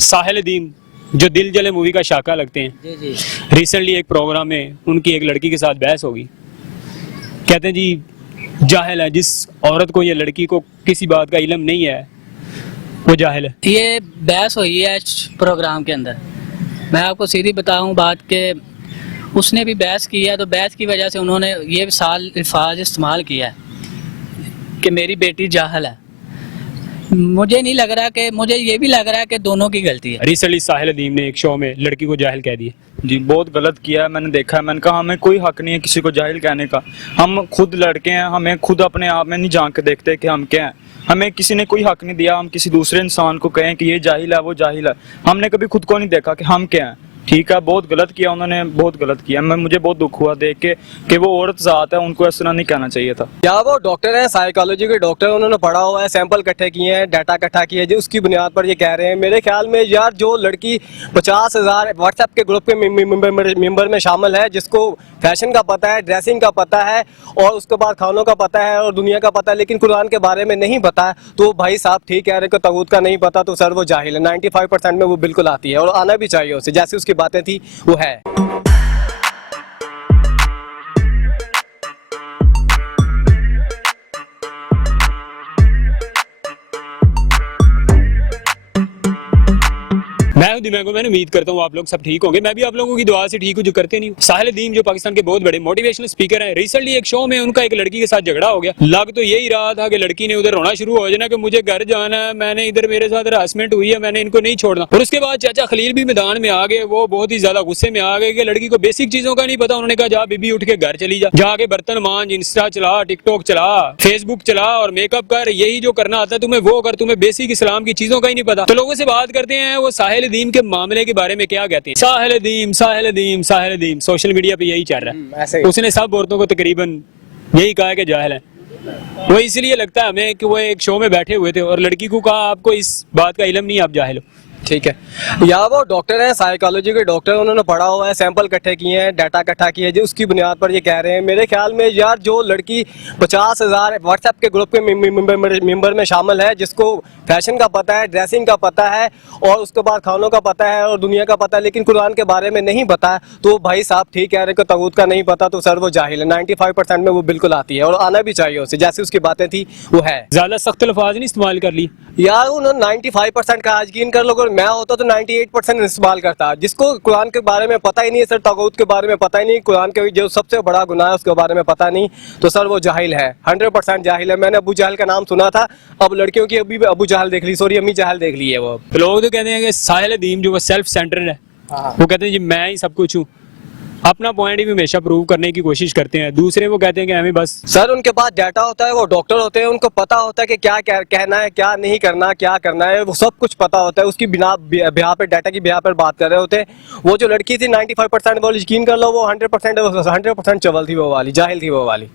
साहिल दीम जो दिल जले मूवी का शाका लगते हैं, जी जी रिसेंटली एक प्रोग्राम में उनकी एक लड़की के साथ बहस होगी। कहते हैं जी जाहिल है, जिस औरत को या लड़की को किसी बात का इल्म नहीं है वो जाहिल है। ये बहस हुई है प्रोग्राम के अंदर। मैं आपको सीधी बताऊं बात के उसने भी बहस की है, तो बहस की वजह से उन्होंने ये अल्फाज इस्तेमाल किया है कि मेरी बेटी जाहिल है। मुझे नहीं लग रहा कि मुझे ये भी लग रहा है कि दोनों की गलती है। रिसेंटली साहिल दीम ने एक शो में लड़की को जाहिल कह दिया। जी बहुत गलत किया है, मैंने देखा है। मैंने कहा हमें कोई हक नहीं है किसी को जाहिल कहने का। हम खुद लड़के हैं, हमें खुद अपने आप में नहीं झांक के देखते कि हम क्या हैं। हमें किसी ने कोई हक नहीं दिया हम किसी दूसरे इंसान को कहें कि ये जाहिल है वो जाहिल है। हमने कभी खुद को नहीं देखा कि हम क्या हैं। ठीक है, बहुत गलत किया उन्होंने, बहुत गलत किया। मुझे बहुत दुख हुआ देख के कि वो औरत ज़ात है, उनको इस तरह नहीं कहना चाहिए था। क्या वो डॉक्टर हैं, साइकोलॉजी के डॉक्टर, उन्होंने पढ़ा हुआ है, सैंपल इकट्ठे किए हैं, डाटा इकट्ठा किया है, जो उसकी बुनियाद पर ये कह रहे हैं। मेरे ख्याल में यार जो लड़की 50,000 व्हाट्सएप के ग्रुप के मेंबर में शामिल है, जिसको फैशन का पता है, ड्रेसिंग का पता है और उसके बाद खानों का पता है और दुनिया का पता है, लेकिन कुरान के बारे में नहीं पता है, तो भाई साहब ठीक कह रहे हैं कि तगूत का नहीं पता तो सर वो जाहिल है। 95% में वो बिल्कुल आती है और आना भी चाहिए उसे, जैसी उसकी बातें थी वो है। मैं हूं दिमागो, मैंने उम्मीद करता हूं आप लोग सब ठीक होंगे। मैं भी आप लोगों की दुआ से ठीक हूं जो करते नहीं। साहिल दीम जो पाकिस्तान के बहुत बड़े मोटिवेशनल स्पीकर हैं, रिसेंटली एक शो में उनका एक लड़की के साथ झगड़ा हो गया। लग तो यही रहा था कि लड़की ने उधर रोना शुरू हो जाना कि मुझे घर जाना है, मैंने इधर मेरे साथ हरासमेंट हुई है, मैंने इनको नहीं छोड़ना। और उसके बाद चाचा खलील भी मैदान में आ गए। वो बहुत ही ज्यादा गुस्से में आ गए कि लड़की को बेसिक चीजों का नहीं पता। उन्होंने कहा जा बीबी उठ के घर चली जा, जाके बर्तन मांज, इंस्टा चला, टिकटॉक चला, फेसबुक चला और मेकअप कर, यही जो करना आता है तुम्हें वो कर, तुम्हें बेसिक इस्लाम की चीजों का ही नहीं पता। तो लोगों से बात करते हैं वो साहिल दीम के मामले के बारे में क्या कहते हैं। साहिल दीम, साहिल दीम, साहिल दीम, सोशल मीडिया पे यही चल रहा है। उसने सब औरतों को तकरीबन यही कहा कि जाहिल है। वो इसलिए लगता है हमें कि वो एक शो में बैठे हुए थे और लड़की को कहा आपको इस बात का इल्म नहीं, आप जाहिल हो। ठीक है, या वो डॉक्टर हैं, साइकोलॉजी के डॉक्टर, उन्होंने पढ़ा हुआ है, सैंपल इकट्ठे किए हैं, डाटा इकट्ठा किया है, जो उसकी बुनियाद पर ये कह रहे हैं। मेरे ख्याल में यार जो लड़की 50,000 व्हाट्सएप के ग्रुप के मेंबर में शामिल है, जिसको फैशन का पता है, ड्रेसिंग का पता है और उसके बाद खानों का पता है और दुनिया का पता है, लेकिन कुरान के बारे में नहीं पता है, तो भाई साहब ठीक कह रहे हैं कि तगूत का नहीं पता तो सर वो जाहिल है। 95% में वो बिल्कुल आती है और आना भी चाहिए उसे, जैसी उसकी बातें थी वो है। ज्यादा सख्त अल्फाज नहीं इस्तेमाल कर ली यार उन्होंने 95% का यकीन कर लो, अगर मैं होता तो 98% इस्तेमाल करता। जिसको कुरान के बारे में पता ही नहीं है सर, तगूत के बारे में पता ही नहीं, कुरान के जो सबसे बड़ा गुनाह है उसके बारे में पता नहीं, तो सर वो जाहिल है, 100% जाहिल है। मैंने अबू जहल का नाम सुना था, अब लड़कियों की अभी अबू जहल देख ली, सॉरी अम्मी जहल देख ली है वो। तो लोग तो कहते हैं कि साहिल दीम जो वो सेल्फ सेंटर्ड है, वो कहते हैं जी मैं ही सब कुछ हूँ, अपना पॉइंट भी हमेशा प्रूव करने की कोशिश करते हैं। दूसरे वो कहते हैं कि हमें बस। सर उनके पास डाटा होता है, वो डॉक्टर होते हैं, उनको पता होता है कि क्या कहना है, क्या नहीं करना, क्या करना है, वो सब कुछ पता होता है। उसकी बिना पे डाटा की बिना पर बात कर रहे होते हैं। वो जो लड़की थी 95% वो यकीन कर लो वो 100% चवल थी, वो वाली जाहिल थी, वो वाली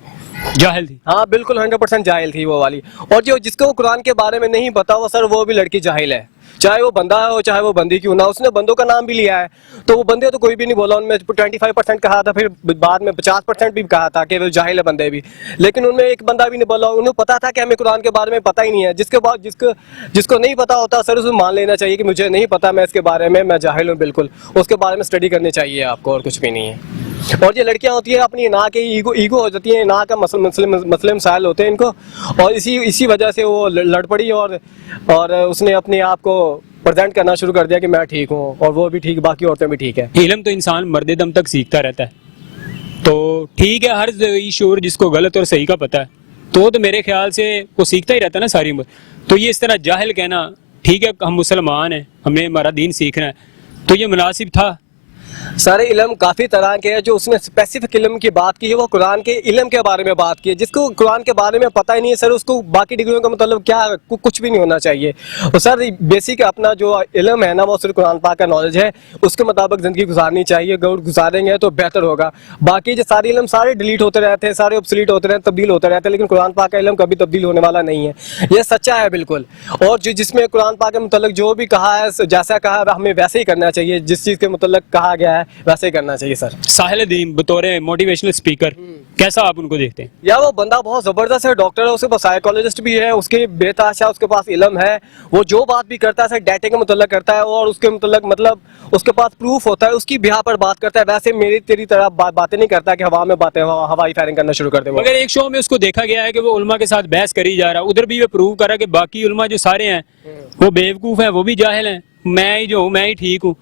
जाहिल थी। हाँ बिल्कुल 100% जाहिल थी वो वाली। और जो जिसको कुरान के बारे में नहीं पता वो सर वो भी लड़की जाहिल है, चाहे वो बंदा है चाहे वो बंदी क्यों ना। उसने बंदों का नाम भी लिया है, तो वो बंदे तो कोई भी नहीं बोला, उनमें 25% कहा था, फिर बाद में 50% भी कहा था कि वो जाहिल है बंदे भी, लेकिन उनमें एक बंदा भी नहीं बोला। उन्हें पता था कि हमें कुरान के बारे में पता ही नहीं है। जिसके बाद जिसको नहीं पता होता सर उसको मान लेना चाहिए कि मुझे नहीं पता, मैं इसके बारे में, मैं जाहिल हूँ बिल्कुल। उसके बारे में स्टडी करनी चाहिए आपको, और कुछ भी नहीं है। और ये लड़कियां होती है अपनी ना के ईगो हो जाती है, ना का मसले मसाइल होते हैं इनको, और इसी वजह से वो लड़ पड़ी और उसने अपने आप को प्रेजेंट करना शुरू कर दिया कि मैं ठीक हूँ और वो भी ठीक, बाकी औरतें भी ठीक है। इल्म तो इंसान मर्दे दम तक सीखता रहता है, तो ठीक है हर शोर जिसको गलत और सही का पता है तो मेरे ख्याल से वो सीखता ही रहता है ना सारी उम्र। तो ये इस तरह जाहिल कहना, ठीक है हम मुसलमान हैं, हमें हमारा दीन सीखना है, तो ये मुनासिब था। सारे इल्म काफ़ी तरह के हैं, जो उसने स्पेसिफिक इल्म की बात की है वो कुरान के इल्म के बारे में बात की है। जिसको कुरान के बारे में पता ही नहीं है सर, उसको बाकी डिग्रियों का मतलब क्या कुछ भी नहीं होना चाहिए। और सर बेसिक अपना जो इल्म है ना वो सिर्फ कुरान पाक का नॉलेज है, उसके मुताबिक ज़िंदगी गुजारनी चाहिए। अगर गुजारेंगे तो बेहतर होगा। बाकी जो सारे इल्म सारे डिलीट होते रहते हैं, सारे ऑब्सोलीट होते रहते हैं, तब्दील होते रहते हैं, लेकिन कुरान पाक का इल्म कभी तब्दील होने वाला नहीं है, ये सच्चा है बिल्कुल। और जो जिसमें कुरान पाक के मुताबिक जो भी कहा है, जैसा कहा है हमें वैसे ही करना चाहिए, जिस चीज़ के मुताबिक कहा गया है वैसे ही करना चाहिए सर। साहिल दीम बतौर मोटिवेशनल स्पीकर कैसा आप उनको देखते हैं? या वो बंदा बहुत जबरदस्त है, डॉक्टर है, उसके पास साइकोलॉजिस्ट भी है, उसकी बेताशा उसके पास इल्म है, वो जो बात भी करता है डाटे के मुतल्लक करता है और उसके मुतल्लक मतलब उसके पास प्रूफ होता है, उसकी बिहा पर बात करता है। वैसे मेरी तेरी तरह बातें नहीं करता कि हवा में बातें हवाई फायरिंग करना शुरू कर दे। मगर एक शो में उसको देखा गया है कि वो उलमा के साथ बहस करी जा रहा है, उधर भी ये प्रूव कर रहा है कि बाकी उलमा जो सारे हैं वो बेवकूफ हैं, वो भी जाहिल हैं, मैं ही जो हूँ मैं ही ठीक हूँ,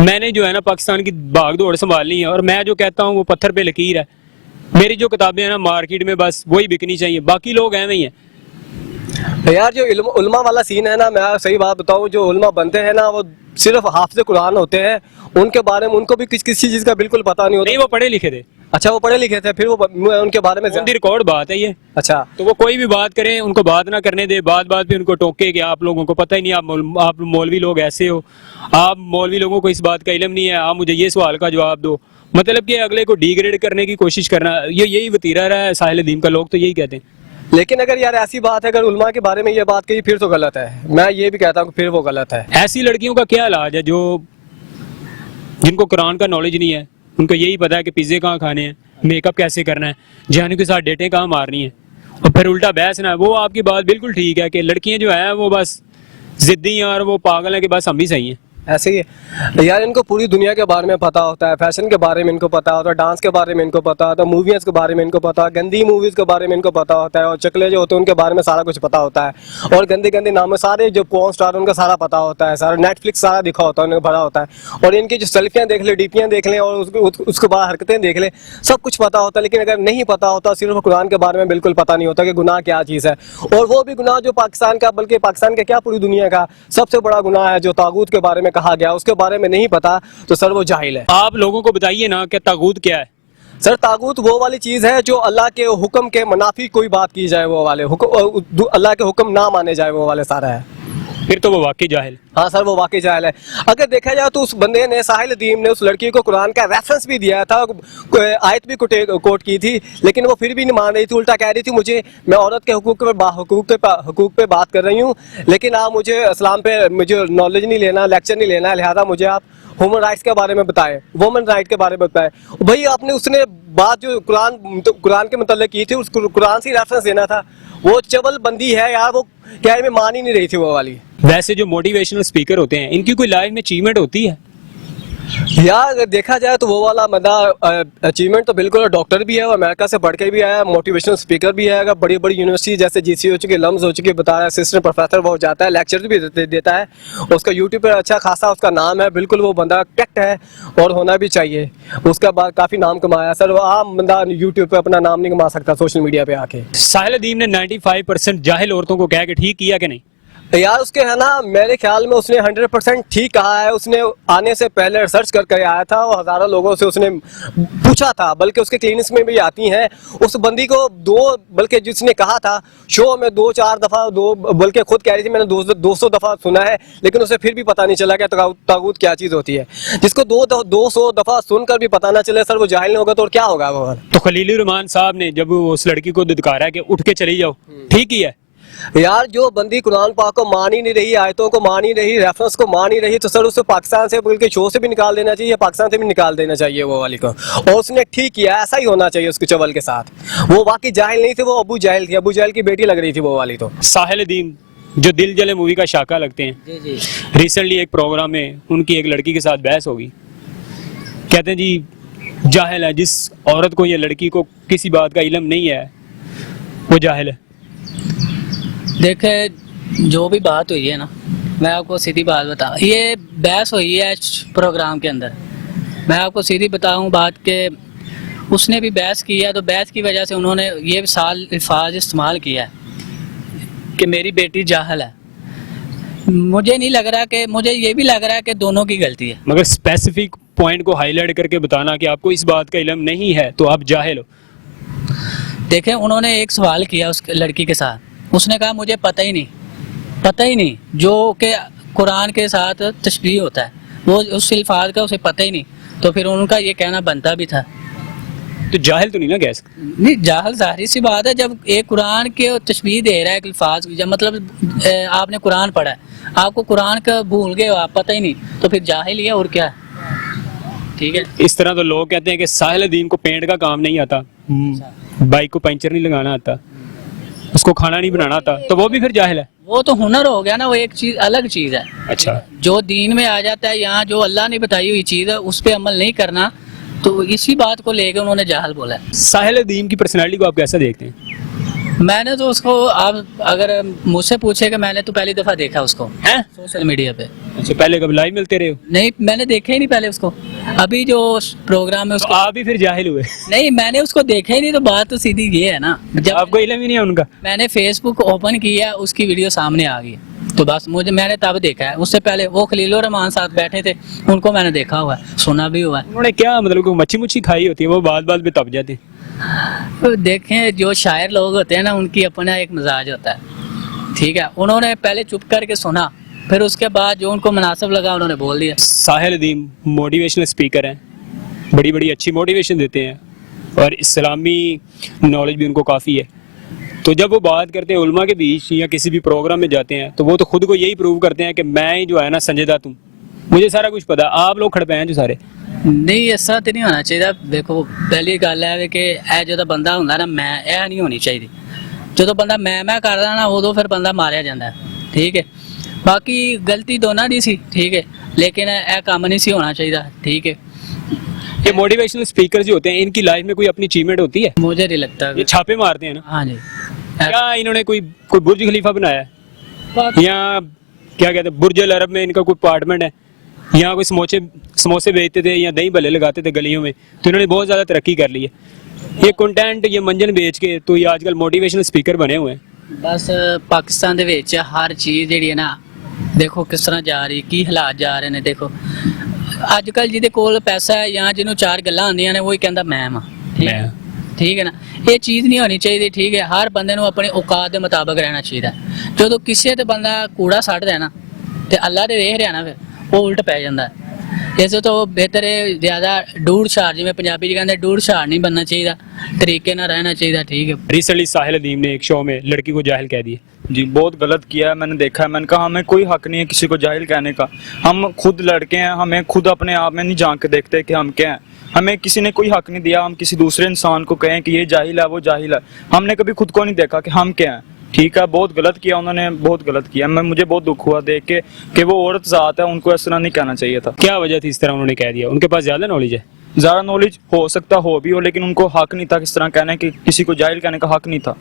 मैंने जो है ना पाकिस्तान की भाग दौड़ संभालनी है और मैं जो कहता हूँ वो पत्थर पे लकीर है, मेरी जो किताबें हैं ना मार्केट में बस वही बिकनी चाहिए, बाकी लोग हैं नहीं है। यार जो उलमा वाला सीन है ना, मैं सही बात बताऊं, जो उलमा बनते हैं ना वो सिर्फ हाफिज़ कुरान होते हैं, उनके बारे में उनको भी किसी चीज का बिल्कुल पता नहीं होता। नहीं, वो पढ़े लिखे थे। अच्छा, वो पढ़े लिखे थे, फिर वो उनके बारे में रिकॉर्ड बात है ये। अच्छा, तो वो कोई भी बात करें, उनको बात ना करने दे, बात बात पे उनको टोके कि आप लोगों को पता ही नहीं, आप मौलवी लोग ऐसे हो, आप मौलवी लोगों को इस बात का इल्म नहीं है, आप मुझे ये सवाल का जवाब दो। मतलब कि अगले को डिग्रेड करने की कोशिश करना, ये यही वतीरा रहा है साहिल दीन का, लोग तो यही कहते हैं। लेकिन अगर यार ऐसी बात है, अगर उलमा के बारे में ये बात कही फिर तो गलत है, मैं ये भी कहता हूँ फिर वो गलत है। ऐसी लड़कियों का क्या इलाज है जो जिनको कुरान का नॉलेज नहीं है, उनको यही पता है कि पिज्जे कहाँ खाने हैं, मेकअप कैसे करना है, जहानों के साथ डेटें कहाँ मारनी है, और फिर उल्टा बहस ना है। वो आपकी बात बिल्कुल ठीक है कि लड़कियां जो है वो बस जिद्दी हैं और वो पागल हैं कि बस हम ही सही हैं। ऐसे ही यार इनको पूरी दुनिया के बारे में पता होता है, फैशन के बारे में इनको पता होता है, डांस के बारे में इनको पता होता है, मूवीज के बारे में इनको पता है, गंदी मूवीज के बारे में इनको पता होता है, और चकले जो होते हैं उनके बारे में सारा कुछ पता होता है, और गंदे गंदे नाम सारे जो पॉर्न स्टार उनका सारा पता होता है, सारा नेटफ्लिक्स सारा दिखा होता है, उन्हें भरा होता है, और इनकी जो सेल्फियाँ देख ले, डीपियाँ देख लें, और उसके बाद हरकतें देख लें, सब कुछ पता होता है। लेकिन अगर नहीं पता होता, सिर्फ कुरान के बारे में बिल्कुल पता नहीं होता कि गुनाह क्या चीज़ है, और वो भी गुनाह जो पाकिस्तान का, बल्कि पाकिस्तान का क्या पूरी दुनिया का सबसे बड़ा गुनाह है जो तागूत के बारे में कहा गया, उसके बारे में नहीं पता तो सर वो जाहिल है। आप लोगों को बताइए ना कि तागूत क्या है। सर तागूत वो वाली चीज है जो अल्लाह के हुक्म के मुनाफिक कोई बात की जाए, वो वाले अल्लाह के हुक्म ना माने जाए, वो वाले सारा है। फिर तो वो वाकई जाहिल। हाँ सर, वो वाकई जाहिल है। अगर देखा जाए तो उस बंदे ने, साहिल अदीम ने, उस लड़की को कुरान का रेफरेंस भी दिया था, आयत भी कोट की थी, लेकिन वो फिर भी नहीं मान रही थी, उल्टा कह रही थी मैं औरत के हुकूक पे बात कर रही हूँ, लेकिन आप मुझे इस्लाम पे मुझे नॉलेज नहीं लेना, लेक्चर नहीं लेना, लिहाजा मुझे आप ह्यूमन राइट्स के बारे में बताएं, वुमेन राइट के बारे में बताएं। भाई आपने उसने बात जो कुरान के मतलब की थी, उस कुरान से रेफरेंस देना था। वो चवल बंदी है यार, वो क्या में मान ही नहीं रही थी वो वाली। वैसे जो मोटिवेशनल स्पीकर होते हैं, इनकी कोई लाइफ में अचीवमेंट होती है? यार अगर देखा जाए तो वो वाला बंदा अचीवमेंट तो बिल्कुल, डॉक्टर भी है और अमेरिका से पढ़ के भी आया, मोटिवेशनल स्पीकर भी है, अगर बड़ी बड़ी यूनिवर्सिटी जैसे जीसी हो चुकी, लम्स हो चुकी, बता रहा है, असिस्टेंट प्रोफेसर वो जाता है, लेक्चर भी देता है, उसका यूट्यूब पर अच्छा खासा उसका नाम है। बिल्कुल वो बंदा करेक्ट है और होना भी चाहिए, उसका बाद काफ़ी नाम कमाया। सर वो आम बंदा यूट्यूब पर अपना नाम नहीं कमा सकता सोशल मीडिया पे आके। साहिल अदीम ने 95% जाहिल औरतों को कह के ठीक किया कि नहीं? यार उसके है ना, मेरे ख्याल में उसने 100% ठीक कहा है। उसने आने से पहले रिसर्च करके आया था और हज़ारों लोगों से उसने पूछा था, बल्कि उसके क्लिनिक्स में भी आती हैं। उस बंदी को बल्कि जिसने कहा था शो में 2-4 दफ़ा, बल्कि खुद कह रही थी मैंने 200 दफ़ा सुना है, लेकिन उसे फिर भी पता नहीं चला कि तागूत क्या चीज़ होती है। जिसको 200 दफ़ा सुनकर भी पता ना चले सर, वो जाहिल नहीं होगा तो और क्या होगा वो। तो खलील रहमान साहब ने जब उस लड़की को दुदकारा है कि उठ के चली जाओ, ठीक ही है। यार जो बंदी कुरान पाक को मान ही नहीं रही, आयतों को मान ही रही, रेफरेंस को मान ही रही, तो सर उसे पाकिस्तान से, बल्कि शो से भी निकाल देना चाहिए, पाकिस्तान से भी निकाल देना चाहिए वो वाली को। और उसने ठीक किया, ऐसा ही होना चाहिए उसके चवल के साथ। वो वाकई जाहिल नहीं थे, वो अबू जाहिल थी, अबू जाहिल की बेटी लग रही थी वो वाली। तो साहिल अदीम जो दिल जले मूवी का शाका लगते हैं, जी जी, रिसेंटली एक प्रोग्राम में उनकी एक लड़की के साथ बहस होगी, कहते हैं जी जाहिल है, जिस औरत को या लड़की को किसी बात का इल्म नहीं है वो जाहिल है। देखे जो भी बात हुई है ना, मैं आपको सीधी बात बताऊँ, ये बहस हुई है प्रोग्राम के अंदर। मैं आपको सीधी बताऊँ बात के उसने भी बहस की है, तो बहस की वजह से उन्होंने ये अल्फाज इस्तेमाल किया है कि मेरी बेटी जाहिल है। मुझे नहीं लग रहा कि, मुझे ये भी लग रहा है कि दोनों की गलती है। मगर स्पेसिफिक पॉइंट को हाईलाइट करके बताना कि आपको इस बात का इल्म नहीं है तो आप जाहिल हो। देखें उन्होंने एक सवाल किया उस लड़की के साथ, उसने कहा मुझे पता ही नहीं जो कि कुरान के साथ तशबीह होता है, वो उस अल्फाज का उसे पता ही नहीं, तो फिर उनका ये कहना बनता भी था। तो जाहिल तो नहीं ना कह सकते? नहीं, जाहिल जाहिर सी बात है, जब एक कुरान के तशबीह दे रहा है अल्फाज, जब मतलब आपने कुरान पढ़ा है, आपको कुरान का भूल गए हो, आप पता ही नहीं, तो फिर जाहिल ही है और क्या। ठीक है, इस तरह तो लोग कहते हैं कि साहिल अदीम को पेंट का काम नहीं आता। बाइक को पंचर नहीं लगाना आता, उसको खाना नहीं बनाना आता, तो वो भी फिर जाहिल है। वो तो हुनर हो गया ना, वो एक चीज अलग चीज है। अच्छा, जो दीन में आ जाता है, यहाँ जो अल्लाह ने बताई हुई चीज है उस पे अमल नहीं करना, तो इसी बात को लेकर उन्होंने जाहल बोला है। साहिल अदीम की पर्सनालिटी को आप कैसा देखते हैं? मैंने तो उसको, आप अगर मुझसे पूछेगा, मैंने तो पहली दफा देखा उसको हैं? सोशल मीडिया पे। अच्छा, पहले कब लाइव मिलते रहे हो? नहीं, मैंने देखा ही नहीं पहले उसको। अभी जो प्रोग्राम है तो उसको, आप भी फिर जाहिल हुए? नहीं मैंने उसको देखा ही नहीं, तो बात तो सीधी ये है ना, जब आपको इल्म ही नहीं है उनका? मैंने फेसबुक ओपन किया, उसकी वीडियो सामने आ गई, तो बस मैंने तब देखा है। उससे पहले वो खलीलुर रहमान साथ बैठे थे, उनको मैंने देखा हुआ है, सुना भी हुआ है। उन्होंने क्या मतलब कोई मच्छी मुच्छी खाई होती है, वो बात बात पे तब जाते हैं। तो देखें, जो शायर लोग होते हैं ना, उनकी अपना एक मिजाज होता है, ठीक है। उन्होंने पहले चुप करके सुना, फिर उसके बाद जो उनको मुनासिब लगा उन्होंने बोल दिया। साहिल अदीम मोटिवेशनल स्पीकर हैं, बड़ी बड़ी अच्छी मोटिवेशन देते हैं और इस्लामी नॉलेज भी उनको काफ़ी है। तो जब वो बात करते हैं उलमा के बीच या किसी भी प्रोग्राम में जाते हैं, तो वो तो खुद को यही प्रूव करते हैं कि मैं ही जो है ना संजीदा, तुम मुझे सारा कुछ पता, आप लोग खड़े हैं जो सारे। नहीं, ऐसा तो नहीं होना चाहिए। देखो, पहली गल है कि ਇਹ जो बंदा ਹੁੰਦਾ ना, मैं ਇਹ नहीं होनी चाहिए। जो बंदा मैं करदा ना, उदों फिर बंदा मारिया जाता है, ठीक है। बाकी गलती दोनों दी सी, ठीक है, लेकिन ਇਹ काम नहीं सी होना चाहिए, ठीक है। ये मोटिवेशनल स्पीकर जो होते हैं, इनकी लाइफ में कोई अपनी अचीवमेंट होती है? मुझे नहीं लगता। ये छापे मारते हैं ना। हाँ जी। क्या इन्होंने कोई बुर्ज खलीफा बनाया है, या क्या कहते हैं बुर्ज अल अरब में इनका कोई अपार्टमेंट है, यहाँ कोई समोसे बेचते थे या दही भल्ले लगाते थे गलियों में, तो इन्होंने बहुत ज़्यादा तरक्की कर ली है। ये कंटेंट, ये मंजन बेच के तो ये आजकल मोटिवेशनल स्पीकर बने हुए हैं। बस पाकिस्तान दे विच हर चीज़ जिहड़ी है ना, देखो किस तरह जा रही, की हालात जा रहे हैं। देखो अजकल जिहदे कोल पैसा है या जिन्हों चार गल्लां आंदियां ने, वही कहंदा मैं हाँ, ठीक है ना। ये चीज़ नहीं होनी चाहिए, ठीक है। हर बंदे नूं अपने औकात के मुताबिक रहना चाहिए। जो किसी ते बंदा कूड़ा सट्टदा है ना, तो अल्लाह दे वेख रहा ना, फिर वो उल्ट पै जाता है। इस तो बेहतर है ज़्यादा डूढ़ शार, जिवें पंजाबी च कहंदे डूढ़ शार नहीं बनना चाहिए, तरीके ना रहना चाहिए, ठीक है। रिसेंटली साहिल अदीम ने एक शो में लड़की को जाहिल कह दिया। जी, बहुत गलत किया है, मैंने देखा है। मैंने कहा हमें कोई हक नहीं है किसी को जाहिल कहने का। हम खुद लड़के हैं, हमें खुद अपने आप में नहीं झांक के देखते कि हम क्या हैं। हमें किसी ने कोई हक नहीं दिया हम किसी दूसरे इंसान को कहें कि ये जाहिल है, वो जाहिल है। हमने कभी खुद को नहीं देखा कि हम क्या हैं, ठीक है। बहुत गलत किया उन्होंने, बहुत गलत किया। मुझे बहुत दुख हुआ देख के कि वो औरत ज़ात है, उनको इस तरह नहीं कहना चाहिए था। क्या वजह थी इस तरह उन्होंने कह दिया? उनके पास ज़्यादा नॉलेज है? ज़्यादा नॉलेज हो सकता हो भी हो, लेकिन उनको हक नहीं था किस तरह कहने कि किसी को जाहिल कहने का हक नहीं था।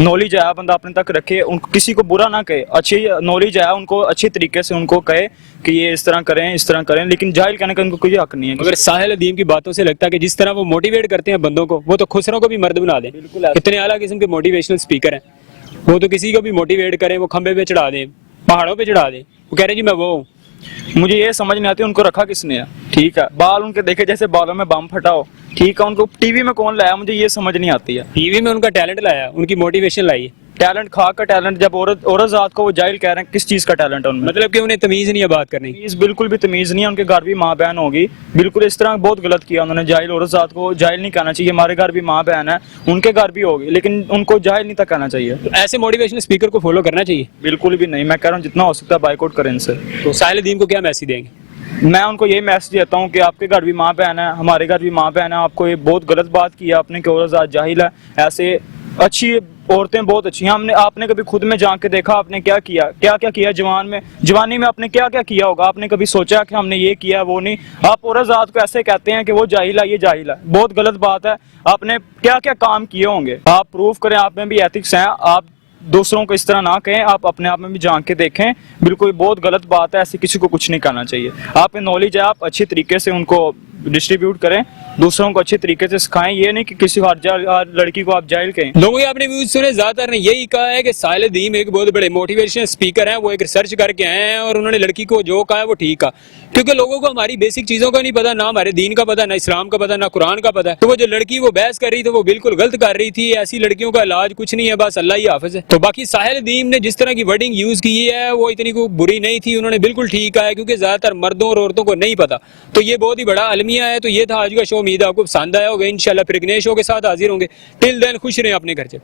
नॉलेज आया बंदा अपने तक रखे, उनको किसी को बुरा ना कहे। अच्छी नॉलेज आया उनको अच्छी तरीके से उनको कहे कि ये इस तरह करें, इस तरह करें, लेकिन जाहिल कहने का उनको कोई हक नहीं है। अगर साहिल अदीम की बातों से लगता है कि जिस तरह वो मोटिवेट करते हैं बंदों को, वो तो खुसरों को भी मर्द बना दें। इतने आला किस्म के मोटिवेशनल स्पीकर हैं, वो तो किसी को भी मोटिवेट करें, वो खंबे पे चढ़ा दें, पहाड़ों पे चढ़ा दें, वो कह रहे जी मैं वो हूँ। मुझे ये समझ नहीं आती उनको रखा किसने है, ठीक है। बाल उनके देखे जैसे बालों में बम फटा हो, ठीक है। उनको टीवी में कौन लाया, मुझे ये समझ नहीं आती है। टीवी में उनका टैलेंट लाया, उनकी मोटिवेशन लाई। टैलेंट खा का टैलेंट, जब औरत जात को वो जाहिल कह रहे हैं, किस चीज का टैलेंट है उनमें? मतलब कि उन्हें तमीज नहीं है बात करने की। तमीज बिल्कुल भी तमीज नहीं है। उनके घर भी माँ बहन होगी, बिल्कुल इस तरह बहुत गलत किया उन्होंने। जाहिल औरत जात को जाहिल नहीं कहना चाहिए। हमारे घर भी माँ बहन है, उनके घर भी होगी, लेकिन उनको जाहिल नहीं था कहना चाहिए। तो ऐसे मोटिवेशनल स्पीकर को फॉलो करना चाहिए? बिल्कुल भी नहीं। मैं कह रहा हूँ जितना हो सकता है बाइकआउट करें इनसे। तो साहिल अदीम को क्या मैसेज देंगे? मैं उनको ये मैसेज देता हूँ कि आपके घर भी माँ बहन है, हमारे घर भी माँ बहन है। आपको ये बहुत गलत बात की है आपने कि औरत जात जाहिल है। ऐसे अच्छी औरतें बहुत अच्छी हैं। हमने आपने कभी खुद में जाके देखा आपने क्या किया, क्या क्या किया जवानी में आपने क्या क्या किया होगा? आपने कभी सोचा कि हमने ये किया वो नहीं? आप औरत जात को ऐसे कहते हैं कि वो जाहिल है, ये जाहिल है, बहुत गलत बात है। आपने क्या क्या काम किए होंगे, आप प्रूफ करें। आप में भी एथिक्स हैं, आप दूसरों को इस तरह ना कहें, आप अपने आप में भी झांक के देखें। बिल्कुल बहुत गलत बात है, ऐसे किसी को कुछ नहीं करना चाहिए। आप में नॉलेज है, आप अच्छी तरीके से उनको डिस्ट्रीब्यूट करें, दूसरों को अच्छे तरीके से सिखाएं। ये नहीं कि किसी हर लड़की को आप जाहिल कहें। लोगों के आपने व्यूज सुने, ज्यादातर ने यही कहा है कि साहिल अदीम एक बहुत बड़े मोटिवेशनल स्पीकर हैं। वो एक रिसर्च करके आए हैं और उन्होंने लड़की को जो कहा है वो ठीक कहा, क्योंकि लोगों को हमारी बेसिक चीजों का नहीं पता, ना हमारे दीन का पता, ना इस्लाम का पता, ना कुरान का पता। तो वो जो लड़की वो बहस कर रही थी वो बिल्कुल गलत कर रही थी। ऐसी लड़कियों का इलाज कुछ नहीं है, बस अल्लाह ही हाफिज है। तो बाकी साहिल अदीम ने जिस तरह की वर्डिंग यूज की है वो इतनी कोई बुरी नहीं थी, उन्होंने बिल्कुल ठीक कहा है, क्योंकि ज्यादातर मर्दों और औरतों को नहीं पता। तो ये बहुत ही बड़ा अलमिया है। तो ये था आज का शो, उम्मीद है आपको पसंद आया होगा। इंशाल्लाह फिर एक नए शो के साथ हाजिर होंगे। टिल देन खुश रहें अपने घर से।